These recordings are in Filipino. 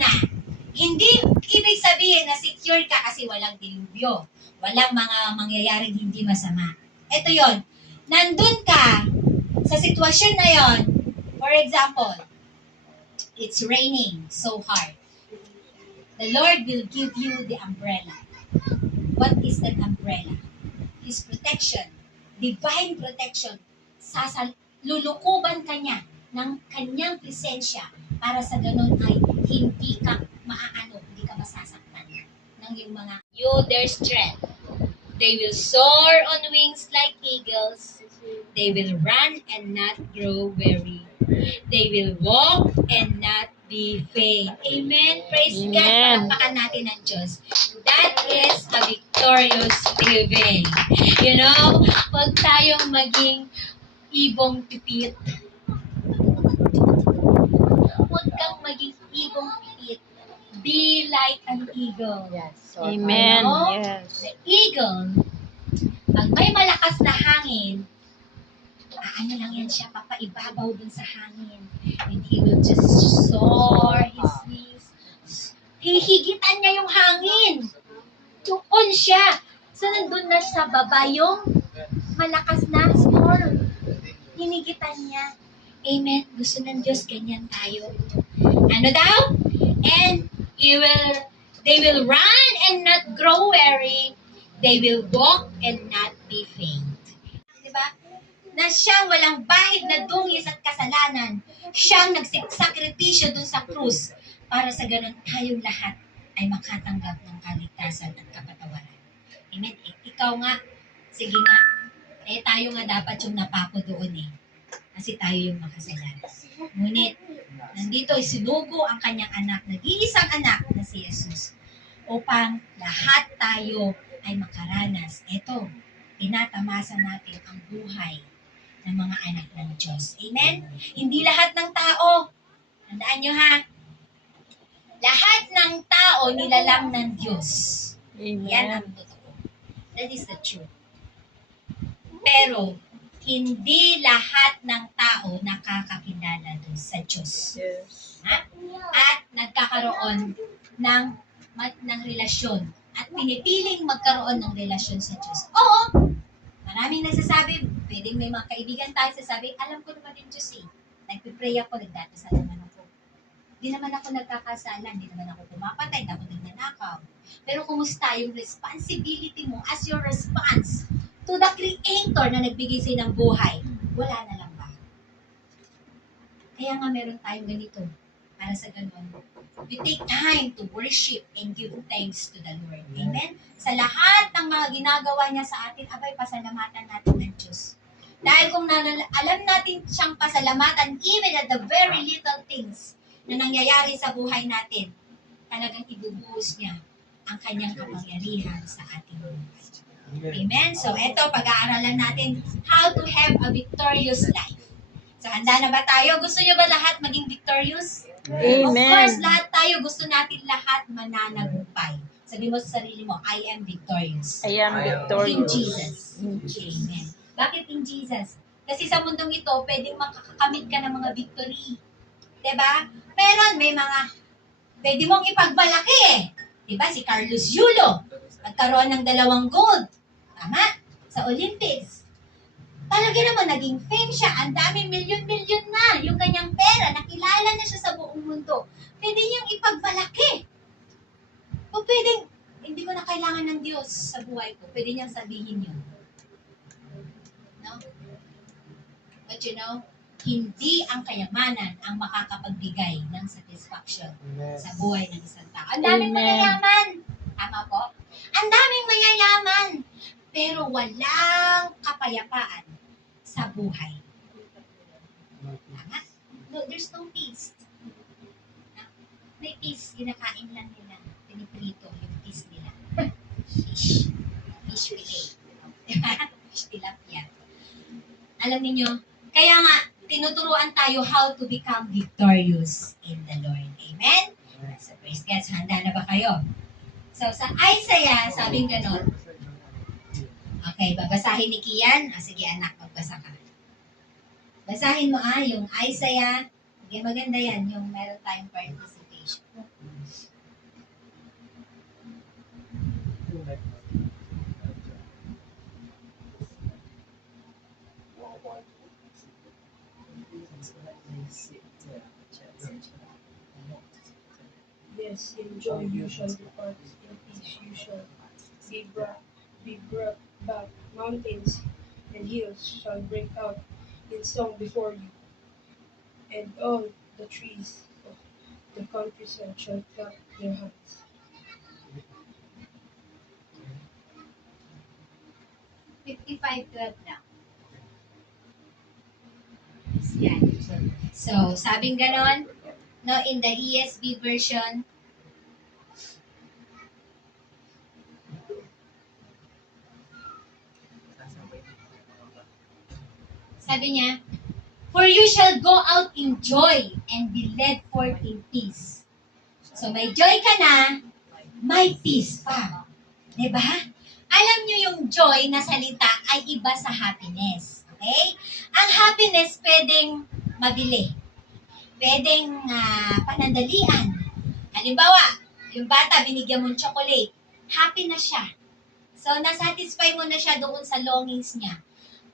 Na, hindi ibig sabihin na secure ka kasi walang dilubyo. Walang mga mangyayaring hindi masama. Ito yon. Nandun ka sa sitwasyon na yon. For example, it's raining so hard. The Lord will give you the umbrella. What is that umbrella? His protection. Divine protection. Lulukuban ka niya ng kanyang presensya para sa ganun ay hindi ka hindi ka masasaktan ng yung mga their strength. They will soar on wings like eagles. They will run and not grow weary. They will walk and not be faint. Amen. Praise God. Palakpakan natin ang Diyos. That is a victorious living. You know, huwag tayong maging ibong pipit. Huwag kang maging ibong pipit. Be like an eagle. Yes. Amen. Ano? Yes. The eagle, pag may malakas na hangin, ano lang yan siya, papaibabaw dun sa hangin. And he will just soar his wings. Hihigitan niya yung hangin. Doon siya. So, nandun na sa baba yung malakas na storm. Hinigitan niya. Amen. Gusto ng Diyos, ganyan tayo. Ano daw? And they will run and not grow weary. They will walk and not be faint. Diba? Na siyang walang bahid na dungis at kasalanan. Siyang nagsakripisyo dun sa krus para sa ganun tayong lahat ay makatanggap ng kaligtasan at kapatawaran. Amen? Ikaw nga, sige nga, tayo nga dapat yung napako doon kasi tayo yung makasalanan. Ngunit, nandito isinugo ang kanyang anak, nag-iisang anak na si Jesus, upang lahat tayo ay makaranas. Ito, tinatamasa natin ang buhay ng mga anak ng Diyos. Amen? Hindi lahat ng tao, tandaan nyo ha, lahat ng tao nilalang ng Diyos. Amen. Yan ang totoo. That is the truth. Pero, hindi lahat ng tao nakakakilala doon sa Diyos. Yes. Ha? At nagkakaroon ng relasyon. At pinipiling magkaroon ng relasyon sa Diyos. Oo, maraming nagsasabi, pwedeng may mga kaibigan tayo sasabi, alam ko naman yung Diyos Nagpipray ako, nagdadasal naman ako. Di naman ako nagkakasala, di naman ako pumapatay, di ako nagnanakaw. Pero kumusta yung responsibility mo as your response to the Creator na nagbigay sa'yo ng buhay? Wala na lang ba? Kaya nga meron tayong ganito. Para sa ganun, we take time to worship and give thanks to the Lord. Amen? Sa lahat ng mga ginagawa niya sa atin, abay, pasalamatan natin ng Diyos. Dahil kung alam natin siyang pasalamatan, even at the very little things na nangyayari sa buhay natin, talagang ibubuhos niya ang kanyang kapangyarihan sa ating buhay. Amen? So, eto, pag-aaralan natin how to have a victorious life. So, handa na ba tayo? Gusto niyo ba lahat maging victorious? Amen. Of course, lahat tayo gusto natin lahat mananagumpay. Sabi mo sa sarili mo, I am victorious. I am In victorious. Jesus. Amen. Bakit in Jesus? Kasi sa mundong ito, pwedeng makakamit ka ng mga victory. Diba? Meron, may mga, pwede mong ipagmalaki Diba? Si Carlos Yulo, nagkaroon ng 2 gold. Tama? Sa Olympics. Talaga naman, naging fame siya. Ang dami, milyon-milyon na yung kanyang pera. Nakilala na siya sa buong mundo. Pwede niyang ipagmalaki. O pwedeng, hindi ko na kailangan ng Diyos sa buhay ko. Pwede niyang sabihin yun. No? But you know, hindi ang kayamanan ang makakapagbigay ng satisfaction sa buhay ng isang tao. Ang daming mayayaman. Tama po? Ang daming mayayaman. Pero walang kapayapaan sa buhay. Tama? No, there's no peace. May peace, kinakain lang nila. Piniprito yung peace nila. Fish. Fish fillet. Fish tilapia. Alam niyo, kaya nga, tinuturuan tayo how to become victorious in the Lord. Amen? So, praise God. So, handa na ba kayo? So, sa Isaiah, sabing ganon. Okay, babasahin ni Kian. Sige anak, magbasa ka. Basahin mo yung Isaiah. Okay, maganda yan, yung meron tayong participation. Yes, in joy you shall depart, in peace you shall be brought back. Mountains and hills shall break out in song before you, and all the trees of the countryside shall clap their hands. $55.12 na. Yan. So, sabing ganon, no, in the ESV version, sabi niya, for you shall go out in joy and be led forth in peace. So, may joy ka na, may peace pa. Diba? Alam niyo yung joy na salita ay iba sa happiness. Okay? Ang happiness pwedeng mabili. Pwedeng panandalian. Halimbawa, yung bata, binigyan mong chocolate. Happy na siya. So, nasatisfy mo na siya doon sa longings niya.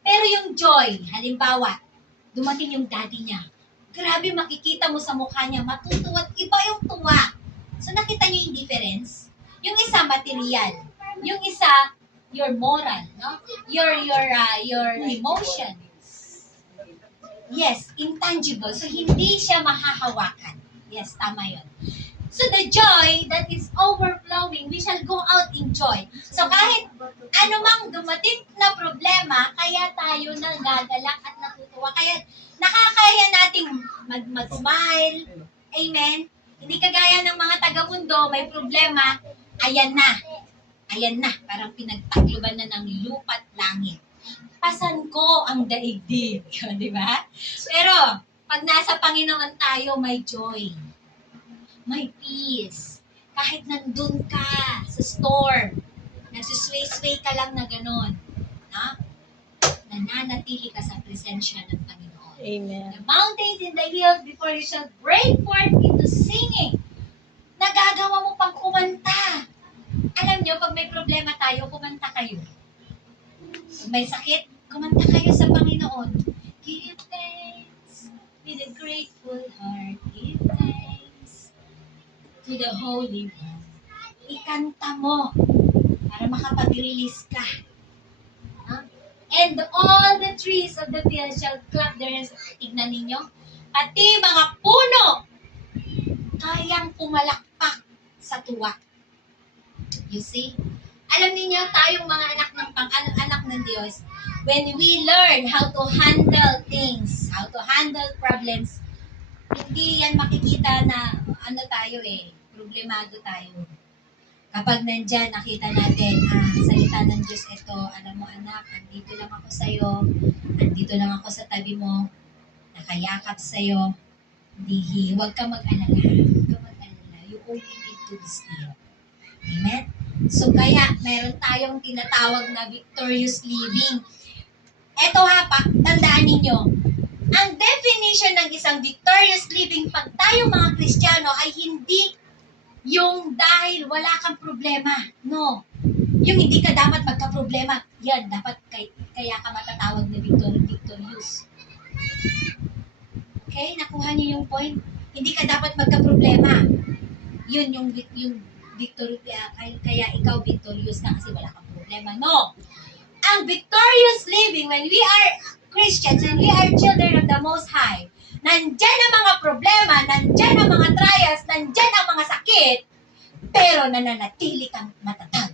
Pero yung joy, halimbawa, dumating yung daddy niya. Grabe, makikita mo sa mukha niya, matutuwa at iba yung tuwa. So, nakita niyo yung difference? Yung isa, material. Yung isa, your moral, no? Your emotion. Yes, intangible. So, hindi siya mahahawakan. Yes, tama yun. So, the joy that is overflowing, we shall go out in joy. So, kahit anumang dumating na problema, kaya tayo nagagalak at natutuwa. Kaya nakakaya nating mag-smile. Amen? Hindi kagaya ng mga taga-mundo, may problema, ayan na. Ayan na, parang pinagtakluban na ng lupa at langit. Pasan ko ang daigdig. Di ba? Pero, pag nasa Panginoon tayo, may joy. May peace. Kahit nandun ka sa store, nagsusway-sway ka lang na gano'n. Na? Nananatili ka sa presensya ng Panginoon. Amen. The mountains in the hills before you shall break forth into singing. Nagagawa mo pang kumanta. Alam nyo, pag may problema tayo, kumanta kayo. Pag may sakit, kumanta kayo sa Panginoon. Give thanks with a grateful heart. Give thanks to the Holy One. Ikanta mo para makapag-release ka. Huh? And all the trees of the field shall clap their hands. Tignan ninyo, pati mga puno kayang pumalakpak sa tuwa. You see? Alam niyo tayong mga anak ng Diyos, when we learn how to handle things, how to handle problems, hindi yan makikita na tayo problemado tayo. Kapag nandyan, nakita natin, salita ng Diyos ito, alam mo anak, andito lang ako sa'yo, andito lang ako sa tabi mo, nakayakap sa'yo, huwag ka mag-alala, you only need to be still. Amen? So kaya, meron tayong tinatawag na victorious living. Eto tandaan ninyo, ang definition ng isang victorious living pag tayong mga Kristiyano ay hindi yung dahil wala kang problema. No. Yung hindi ka dapat magka-problema. Yan, dapat kaya ka matatawag na victorious. Okay? Nakuha niyo yung point? Hindi ka dapat magka-problema. Yun yung victory, kaya ikaw victorious ka kasi wala kang problema. No. Ang victorious living, when we are Christians, when we are children of the Most High, nandyan ang mga problema, nandyan ang mga trials, nandyan ang mga sakit, pero nananatili kang matatag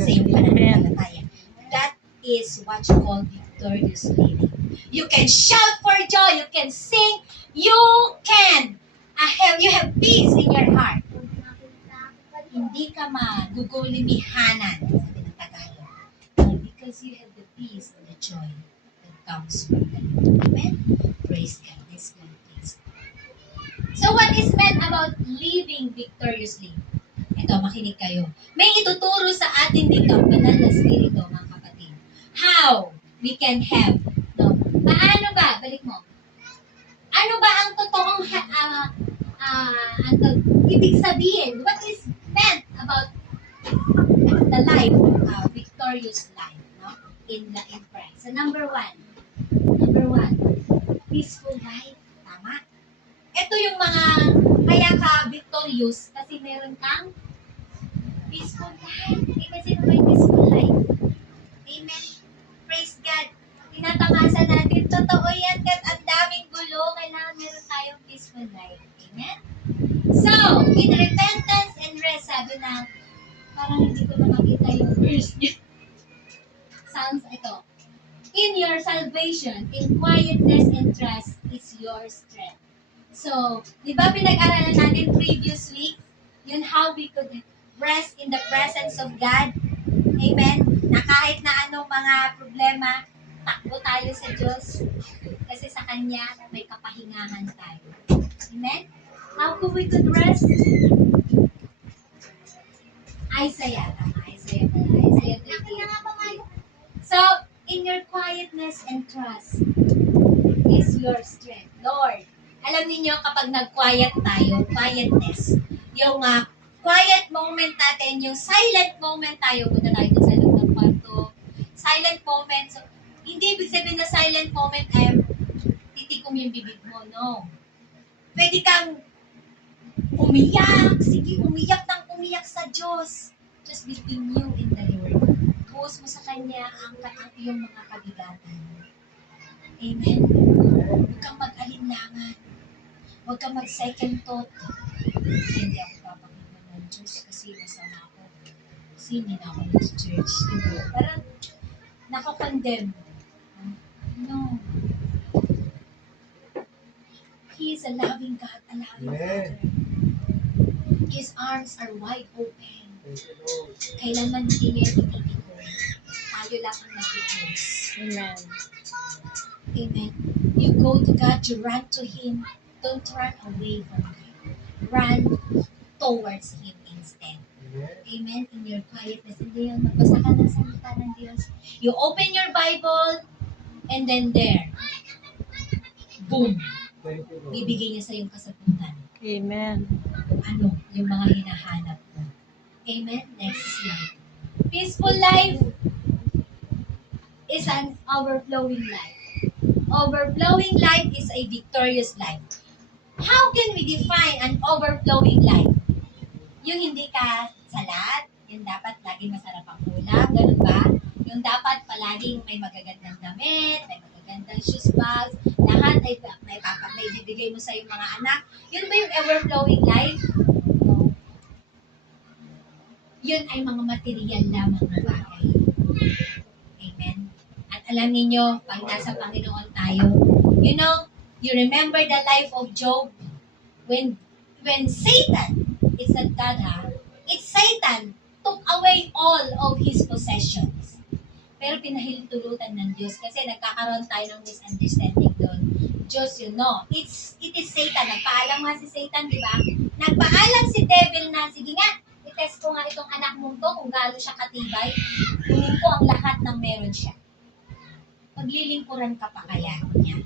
sa iyong pananampalataya. That is what you call victory. victorious living. You can shout for joy. You can sing. You can. You have peace in your heart. Hindi ka magugulimihanan, sabi ng Tagalog. Because you have the peace and the joy that comes from the Lord. Amen? Praise God. Let's go, please. So what is meant about living victoriously? Ito, makinig kayo. May ituturo sa atin dito, banal na spirito, mga kapatid. How we can have, no? Paano ba? Balik mo. Ano ba ang totoong ibig sabihin? What is meant about the life, victorious life, no? In Christ. So number one, peaceful life. Tama? Ito yung mga, kaya ka victorious kasi meron kang peaceful life. Amen. Sino may peaceful life? Amen. Praise God. Tinatamasa natin. Totoo yan. Kahit ang daming gulo, kailangan meron tayong peaceful life. Amen. So, in repentance and rest, sabi na, parang hindi ko na makita yung verse niya. Sounds ito. In your salvation, in quietness and trust is your strength. So, di ba pinag-aralan natin previous week, yun how we could rest in the presence of God. Amen? Na kahit na anong mga problema, takbo tayo sa Diyos. Kasi sa Kanya, may kapahingahan tayo. Amen? How could we could rest? Isaiah. Tama, Isaiah pala. Isaiah 38. So, in your quietness and trust is your strength. Lord, alam niyo kapag nag-quiet tayo, quietness, yung quiet moment natin, yung silent moment tayo, punta tayo sa loob ng kwarto, silent moment, so, hindi ibig sabihin na silent moment ay titikom yung bibig mo, no. Pwede kang umiyak, sige, umiyak sa Diyos, just between you and the Lord. Buhos mo sa Kanya ang iyong mga kabigatan. Amen. Huwag kang mag-alinlangan. Huwag kang mag-second thought. Hindi ako papakinggan ng Diyos kasi masama ako. Kasi hindi na ako nag-church. Parang nakakondemn. No. He is a loving God, a loving Father. His arms are wide open. Kailanman hindi niya ititigon. Tayo lang ang nag-close. Amen. Amen. You go to God, you run to Him. Don't run away from Him. Run towards Him instead. Amen. In your quietness. Hindi yun, magbasa ka ng salita ng Diyos. You open your Bible, and then there, boom, bibigay niya sa iyong kasagutan. Amen. Ano, yung mga hinahanap mo. Amen. Next slide. Peaceful life is an overflowing life. Overflowing life is a victorious life. How can we define an overflowing life? Yung hindi ka salat, yung dapat lagi masarap ang ulam, ganun ba? Yung dapat palaging may magagandang damit, may magagandang shoes bags, lahat ay may bibigay mo sa iyong mga anak. Yun ba yung overflowing life? No. Yun ay mga material lamang na bagay. Amen. At alam niyo, pag nasa Panginoon tayo, you know, you remember the life of Job when Satan, it's not God it's Satan took away all of his possessions. Pero pinahintulutan ng Diyos kasi nagkakaroon tayo ng misunderstanding doon. Diyos, you know, it is Satan. Nagpaalam nga si Satan, di ba? Nagpaalam si devil na, sige nga, itest ko nga itong anak mong to kung gaano siya katibay. Kunin ko ang lahat ng meron siya. Paglilingkuran ka pa kaya niya.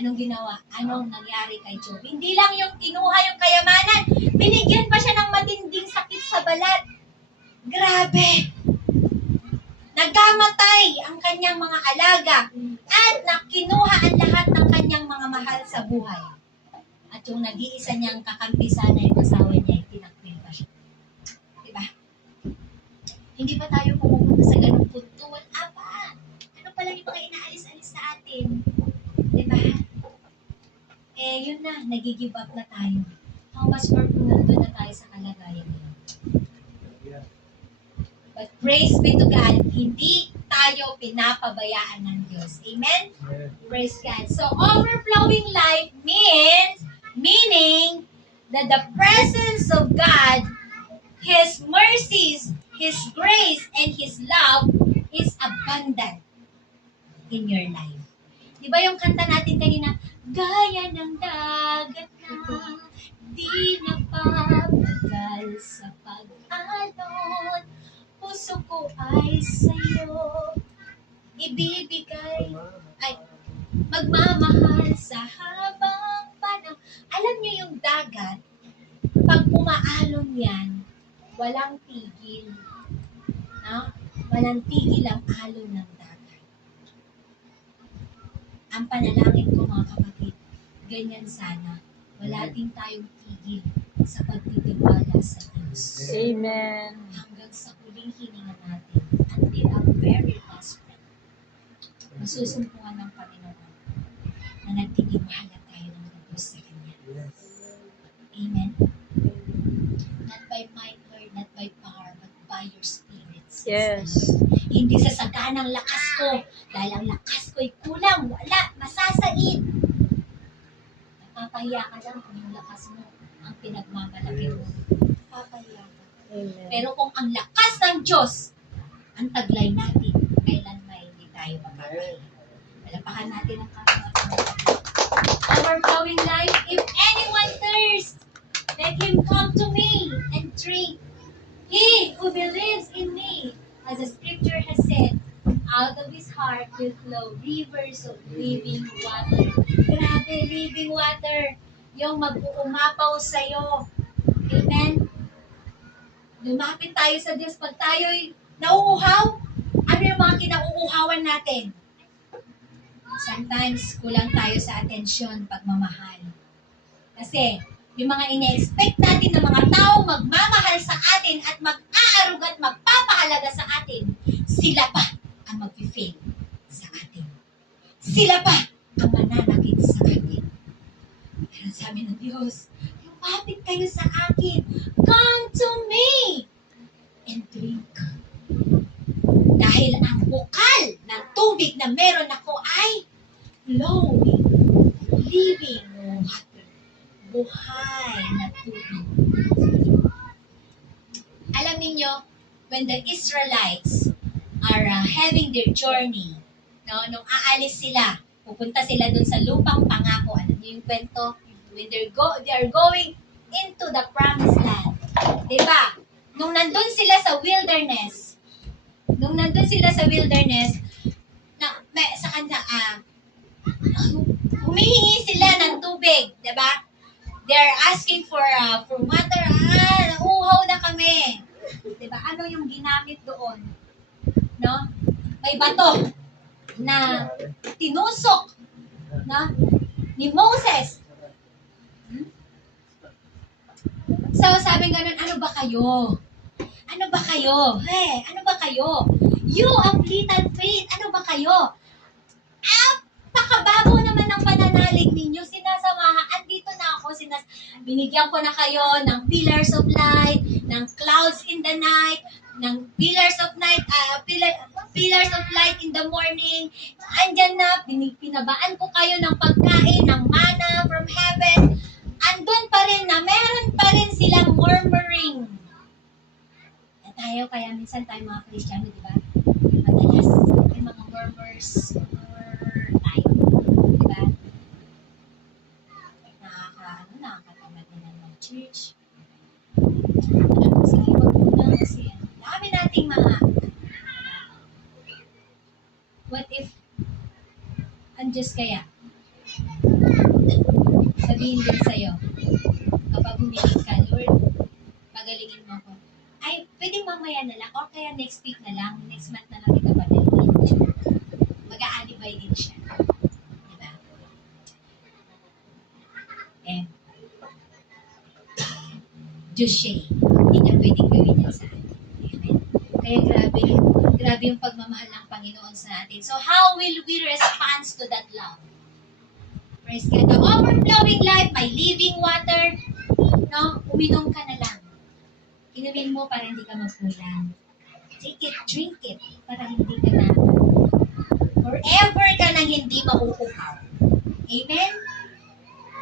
Anong ginawa? Anong nangyari kay Job? Hindi lang yung kinuha yung kayamanan, binigyan pa siya ng matinding sakit sa balat. Grabe! Nagkamatay ang kanyang mga alaga at nakinuha ang lahat ng kanyang mga mahal sa buhay. At yung nag-iisa niyang kakampi sana yung asawa niya, tinakbil pa siya. Diba? Hindi pa tayo pumunta sa ganung punto. Wala pa. Ano pa lang yung mga inaalis-alis sa atin? Diba? Eh, yun na. Nag-give up na tayo. How much more kung nandun na tayo sa kalagayan niyo? But praise be to God, hindi tayo tayo pinapabayaan ng Diyos. Amen? Praise God. So, overflowing life meaning that the presence of God, His mercies, His grace, and His love is abundant in your life. Di ba yung kanta natin kanina, gaya ng dagat na di napapagdal sa pag-alon, puso ko ay sa'yo ibibigay, ay magmamahal sa habang panahon. Alam niyo yung dagat, pag umaalon yan, walang tigil. No? Walang tigil ang alon ng dagat. Ang panalangin ko mga kapatid, ganyan sana. Wala din tayong tigil sa pagtitiwala sa Diyos. Amen. Hanggang sa huling hininga natin, until our very last breath, masusumpungan ng Panginoon na nagtitiwala tayo ng Diyos sa Kanya. Amen? Not by might, Lord, not by power, but by your Spirit. Yes. Hindi sa saganang lakas ko, dahil ang lakas ko'y kulang, wala, masasaid. Napapahiya ka lang kung yung lakas mo ang pinagmamalaki mo. Napapahiya ka. Amen. Pero kung ang lakas ng Diyos, ang taglay natin, kailan may hindi tayo mapapahiya. Malapakan natin ang kanyang overflowing life. If anyone thirst, let him come to me and drink. He who believes in me, as the scripture has said, out of his heart will flow rivers of living water. Grabe, living water. Yung mag-uumapaw sa'yo. Amen? Lumapit tayo sa Diyos. Pag tayo'y nauuhaw, ano yung mga kinauuhawan natin? Sometimes, kulang tayo sa atensyon, pagmamahal. Kasi, yung mga ine-expect natin ng mga taong magmamahal sa atin at mag-aarog at magpapahalaga sa atin, sila pa ang mag-fail sa atin. Sila pa ang mananakit sa atin. Pero sabi ng Diyos, lumapit kayo sa akin. Come to me and drink. Dahil ang bukal ng tubig na meron ako ay flowing, living water. Buhay na tubig. Alam niyo, when the Israelites are having their journey, no, nung aalis sila, pupunta sila dun sa lupang pangako. Alam niyo yung kwento? When they are going into the promised land. Diba? Nung nandun sila sa wilderness, sa kanya, humihingi sila ng tubig, diba? They're asking for water. Nauuhaw na kami. Diba? Ano yung ginamit doon? No? May bato na tinusok, no? Ni Moses. So, sabi ganun, ano ba kayo? Ano ba kayo? Hey, ano ba kayo? You have little faith. Ano ba kayo? Pakababaw naman ng pananalig ninyo. Sinasamahan. Andito na ako. Binigyan ko na kayo ng pillars of light, ng clouds in the night, ng pillars of light in the morning. Andyan na. Pinabaan ko kayo ng pagkain, ng manna from heaven. Andun pa rin na meron pa rin silang murmuring. Na tayo, kaya minsan tayo mga Kristiyano, di ba? Madalas, may mga murmurs tayo. Di ba? Nakakatamad na ng church. Sige, wag muna kasi dami nating mga what if ang Diyos kaya? Sabihin din sa'yo, kapag humiling ka, Lord, pagalingin mo ako. Ay, pwedeng mamaya na lang, or kaya next week na lang, next month na lang kita padalhin. Mag-a-alibay din siya. Diba? Diyos siya eh. Hindi niya pwedeng gawin yan sa atin. Amen? Kaya grabe yung pagmamahal ng Panginoon sa atin. So, how will we respond to that love? Praise God. The overflowing life, may living water. No? Uminom ka na lang. Inumin mo para hindi ka magkulang. Take it, drink it, para hindi ka na, forever ka nang hindi mauuhaw. Amen?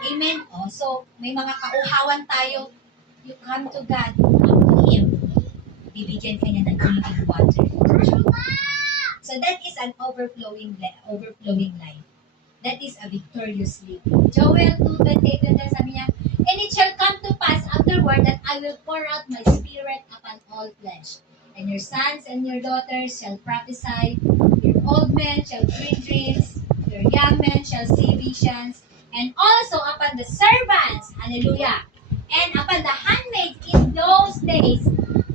Amen? Oh, so, may mga kauhawan tayo. You come to God, come to Him. Bibigyan ka niya ng living water. So that is an overflowing life. That is a victorious living. Joel 2:28, sabi niya, and it shall come to pass afterward that I will pour out my spirit upon all flesh. And your sons and your daughters shall prophesy, your old men shall dream dreams, your young men shall see visions, and also upon the servants, hallelujah, and upon the handmaids in those days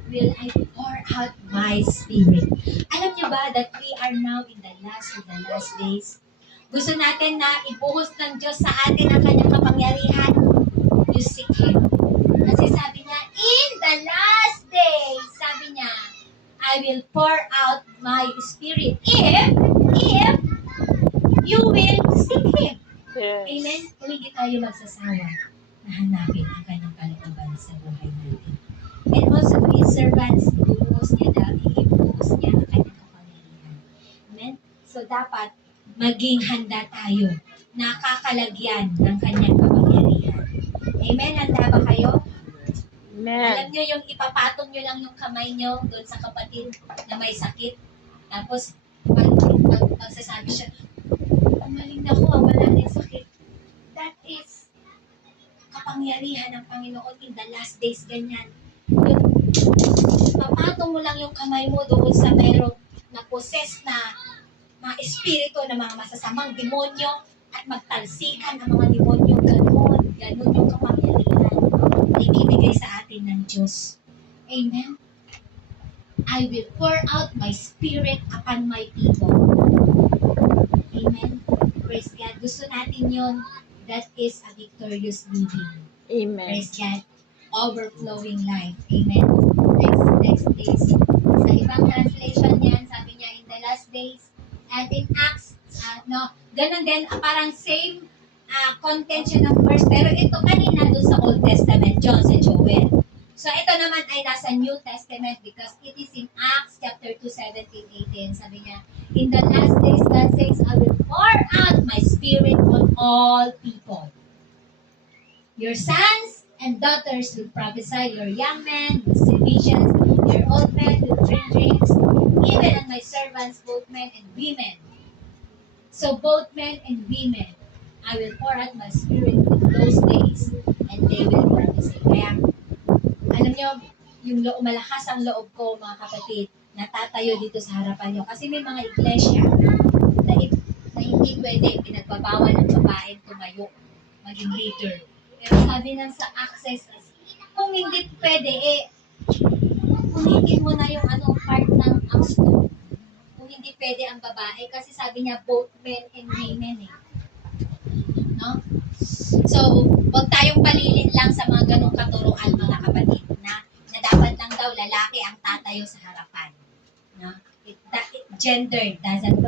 will I pour out my spirit. Alam niyo ba that we are now in the last of the last days? Gusto natin na ibuhos ng Diyos sa atin ang kanyang kapangyarihan. You seek Him. Kasi sabi niya, in the last days, sabi niya, I will pour out my spirit if you will seek Him. Yes. Amen? Kung hindi tayo magsasawa na hanapin ang kanyang kalooban sa buhay natin. And also to His servants, ibuhos niya ang kanyang kapangyarihan. Amen? So dapat maging handa tayo na kakalagyan ng kanyang kapangyarihan. Amen? Handa ba kayo? Amen. Alam nyo yung ipapatong nyo lang yung kamay nyo doon sa kapatid na may sakit. Tapos, magsasabi siya, umaling na ko, wala na yung sakit. That is kapangyarihan ng Panginoon in the last days, ganyan. Yung papatong mo lang yung kamay mo doon sa mayroong na possess na mga espiritu ng mga masasamang demonyo at magtalsikan ang mga demonyo. Ganun yung kapangyarihan na ibibigay sa atin ng Diyos. Amen? I will pour out my spirit upon my people. Amen? Praise God. Gusto natin yun. That is a victorious living. Amen. Praise God. Overflowing life. Amen? Next days. Sa ibang translation yan, sabi niya, in the last days, at in Acts, ganun din, parang same content siya ng verse, pero ito kanina doon sa Old Testament, John, sa Joel. So ito naman ay nasa New Testament because it is in Acts chapter 2, 17-18. Sabi niya, in the last days, God says, I will pour out my spirit on all people. Your sons and daughters will prophesy, your young men will see visions, your old men will dream dreams, even on my servants, both men and women. So both men and women, I will pour out my spirit in those days, and they will prophesy. Kaya, alam nyo, malakas ang loob ko, mga kapatid, natatayo dito sa harapan nyo. Kasi may mga iglesia na hindi pwede, pinagbabawal ng babae tumayo, maging leader. Pero sabi ng sa access, kung hindi pwede, punitin mo na yung part ng Acts 2. Kung hindi pwede ang babae, kasi sabi niya, both men and women No? So, huwag tayong palilin lang sa mga ganong katuruan, mga kapatid, na dapat lang daw lalaki ang tatayo sa harapan. No? Gender doesn't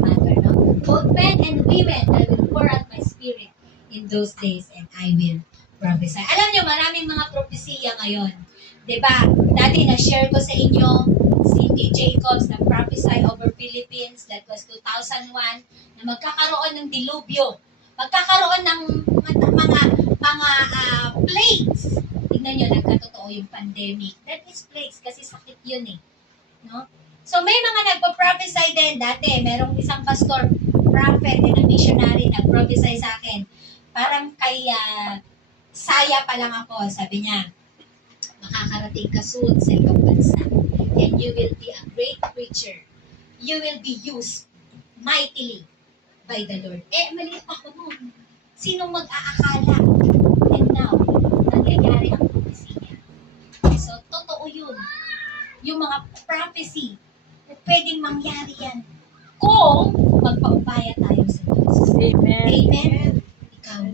matter. No? Both men and women, I will pour out my spirit in those days and I will prophesy. Alam nyo, maraming mga propesiya ngayon. Diba? Dati na-share ko sa inyo si D. Jacobs na prophesy over Philippines. That was 2001 na magkakaroon ng dilubyo. Magkakaroon ng mga plagues. Tingnan nyo, nagkatotoo yung pandemic. That is plagues kasi sakit yun No? So may mga nagpa-prophesy din dati. Merong isang pastor, prophet and a missionary nag-prophesy sa akin. Parang kay Saya pa lang ako, sabi niya, makakarating ka soon sa ibang bansa. And you will be a great preacher. You will be used mightily by the Lord. Maliit ako noon. Sinong mag-aakala? And now, nangyayari ang prophecy. So, totoo yun. Yung mga prophecy, pwedeng mangyari yan kung magpaubaya tayo sa Diyos. Amen. Amen. Ikaw,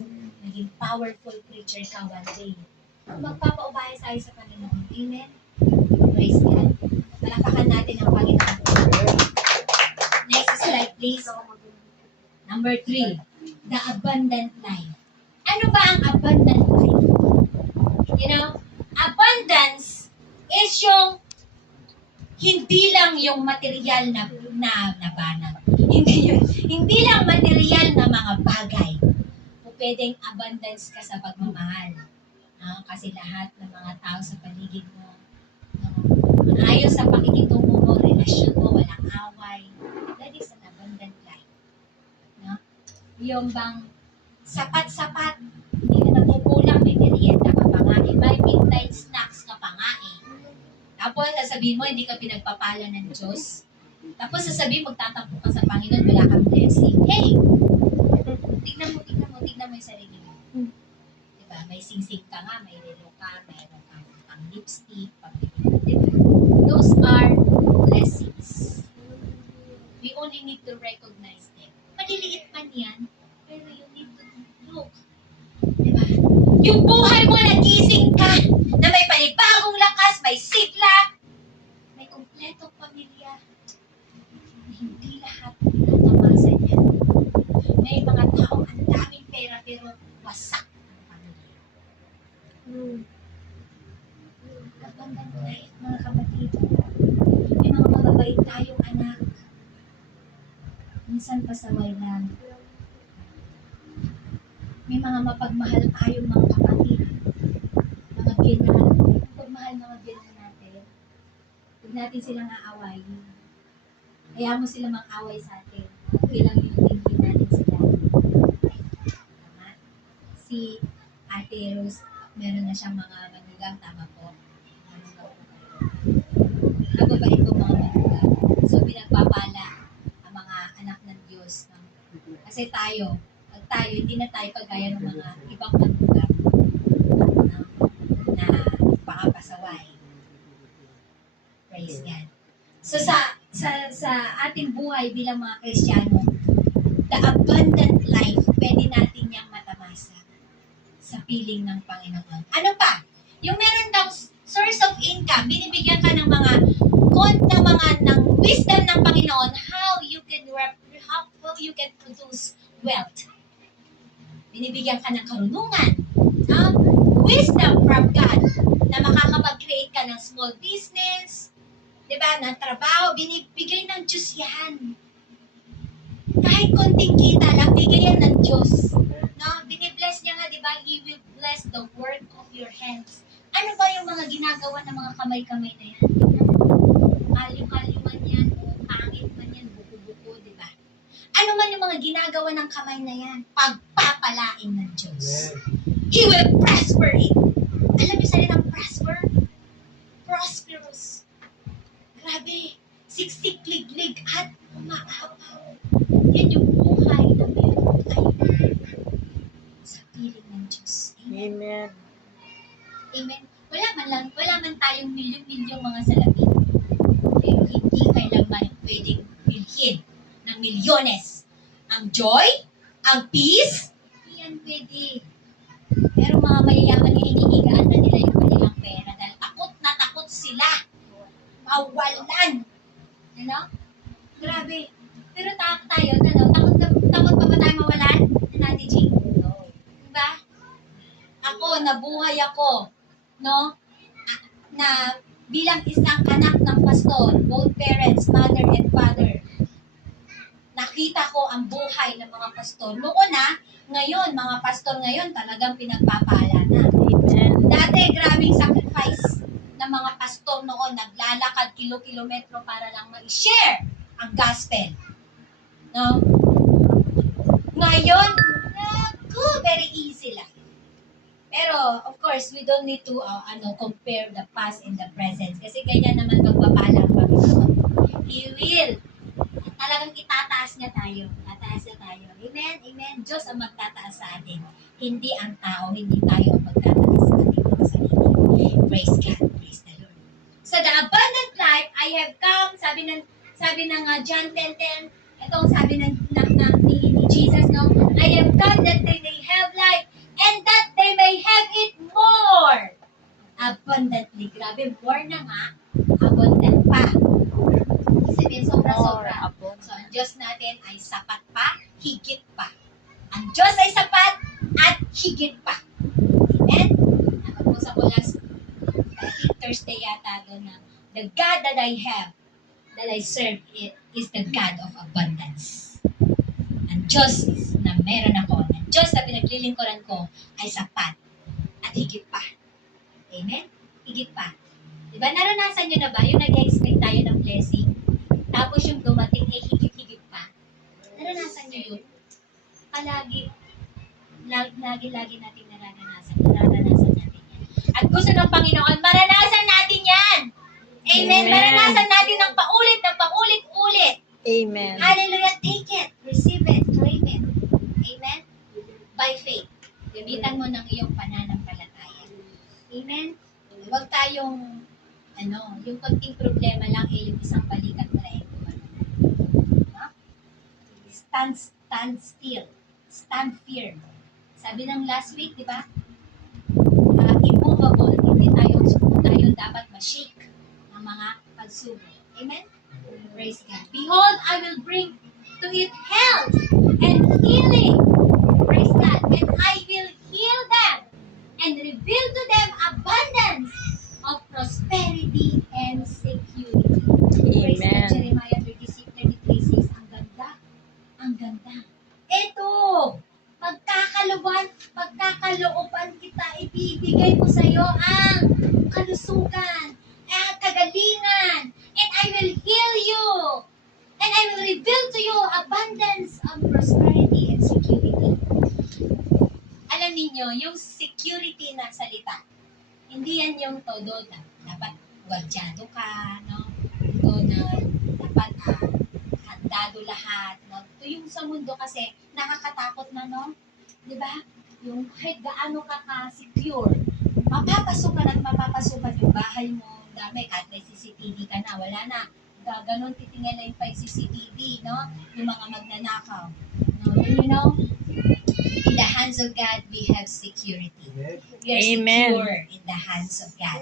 naging powerful preacher ka one day. Magpapaubaya tayo sa Panginoon. Amen. Praise God. Palakpakan natin ang Panginoon. Next slide, please. Number 3, the abundant life. Ano ba ang abundant life? You know, abundance is yung hindi yung material na banag. Hindi lang material na mga bagay. O pwedeng abundance ka sa pagmamahal. Kasi lahat ng mga tao sa paligid mo, ayos sa pakikitungo mo, relasyon mo, walang away. That is an abundant life. No? Yung bang sapat-sapat, hindi ka nagkukulang, may merienda ka pa nga, may midnight snacks ka pa nga eh. Tapos sasabihin mo, hindi ka pinagpapala ng Diyos. Tapos sasabihin, magtatampo ka sa Panginoon, wala kang blessing. Hey! Tignan mo yung sarili mo. Diba? May sing-sing ka nga, may relo ka, mayroon kang pang lipstick, pang diba? Those are blessings. We only need to recognize them. Maliliit man yan, pero you need to look. Diba? Yung buhay mo, nagising ka, na may panibagong lakas, may sigla, may kumpletong pamilya. Hindi lahat natamasan yan. May mga taong ang daming pera pero wasak ang pamilya. Abundant life, mga kapatid. May mga mababait tayong anak. Minsan pasaway lang. May mga mapagmahal tayong mga kapatid. Mga biyanan. Mapagmahal mga biyanan natin. Huwag natin silang aawayin. Kaya mo sila mag-away sa atin. Okay lang yung tingin natin sila. Tama? Si Ate Rose, meron na siyang mga manugang. Tama po. Manugang po kayo. Nababait ko mga manugang. So, pinagpapala ang mga anak ng Diyos. No? Kasi tayo, hindi na tayo kagaya ng mga ibang manugang na pakapasaway. Praise God. So sa ating buhay bilang mga Kristiyano, the abundant life, pwede natin niyang matamasa sa piling ng Panginoon. Ano pa? Yung meron kang source of income, binibigyan ka ng mga ng wisdom ng Panginoon, how you can produce wealth. Binibigyan ka ng karunungan, wisdom from God, na makakapag-create ka ng small business, diba, ng trabaho, binibigay ng Diyos yan. Kahit konting kita lang, bigay yan ng Diyos. No? Binibless niya nga, diba, He will bless the work of your hands. Ano ba yung mga ginagawa ng mga kamay-kamay na yan? Kalim-kalim man yan, pangit man yan, buko-buko, diba? Ano man yung mga ginagawa ng kamay na yan? Pagpapalain ng Diyos. He will prosper it. Alam niyo salitang prosper? Prosperous. Grabe. Siksik, liglig, at umaapaw. Yan yung buhay na meron tayo sa piling ng Diyos. Amen. Amen. Amen. Wala man tayong milyon-milyong mga salapi. Pero hindi kailangan pwedeng bilhin ng milyones. Ang joy, ang peace, hindi yan pwede. Pero mga mayayaman yung hinihigaan na nila yung kanilang pera dahil takot na takot sila. Mawalan. You know? Grabe. Pero takot tayo, takot pa ba tayo mawalan? Natin, G? No. Diba? Ako, nabuhay ako, no? Na bilang isang anak ng pastor, both parents, mother and father, nakita ko ang buhay ng mga pastor. Noon ngayon, mga pastor ngayon, talagang pinagpapala na. Amen. Dati, grabing sacrifice ng mga pastor noon, naglalakad kilo-kilometro para lang ma-share ang gospel. No? Ngayon, very easy lang. Pero, of course, we don't need to compare the past and the present. Kasi ganyan naman magpapala ang Panginoon. He will. Talagang itataas niya tayo. Tataas niya tayo. Amen? Amen? Diyos ang magtataas sa atin. Hindi ang tao, hindi tayo ang magtataas sa ating mga sarili. Praise God. Praise the Lord. So, the abundant life, I have come, sabi ng John 10:10, itong sabi ni Jesus, no? I have come that they may have life and that they may have it more abundantly. Grabe, more na nga, abundant pa. Sabihin, sobra-sobra. So, ang Diyos natin ay sapat pa, higit pa. Ang Diyos ay sapat at higit pa. Amen? Napag-usap ko last Thursday yata doon na the God that I have that I serve is the God of abundance. Ang Diyos na meron ako, ang Diyos na pinaglilingkuran ko ay sapat at higit pa. Amen? Higit pa. Diba, naranasan nyo na ba yung nag-expect tayo ng blessing, tapos yung dumating ay higit-higit pa? Naranasan nyo yun? Lagi natin naranasan natin yan. At gusto ng Panginoon, maranasan natin yan! Amen? Amen. Maranasan natin ng paulit-ulit. Amen. Hallelujah! Take it, receive it, claim it. Amen? By faith. Gamitan mo ng iyong pananampalataya. Amen? Huwag tayong, yung konting problema lang yung isang balikat na no? Stand still. Stand firm. Sabi ng last week, di ba? Immovable. Hindi tayo dapat ma-shake ng mga pagsubok. Amen? Praise God. Behold, I will bring to it health and healing. Praise God. And I will heal them and reveal to them abundance of prosperity and security. Praise God. Amen. Jeremiah 33:6. Ang ganda. Ang ganda. Ito, pagkakalooban kita, ibibigay ko sa iyo ang kalusugan, ang kagalingan, and I will heal you, and I will reveal to you abundance of prosperity and security. Alam niyo, yung security na salita, hindi yan yung todo na dapat gwadyado ka, no? Ito na dapat handado lahat, no? Ito yung sa mundo kasi nakakatakot na, no? Di ba? Yung kahit gaano ka ka-secure, mapapasukan yung bahay mo, dami, kahit may CCTV ka na, wala na. Ganon titingnan na yung CCTV, no? Yung mga magnanakaw. No? You know, in the hands of God, we have security. We are Amen. secure in the hands of God.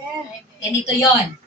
Ganito yon.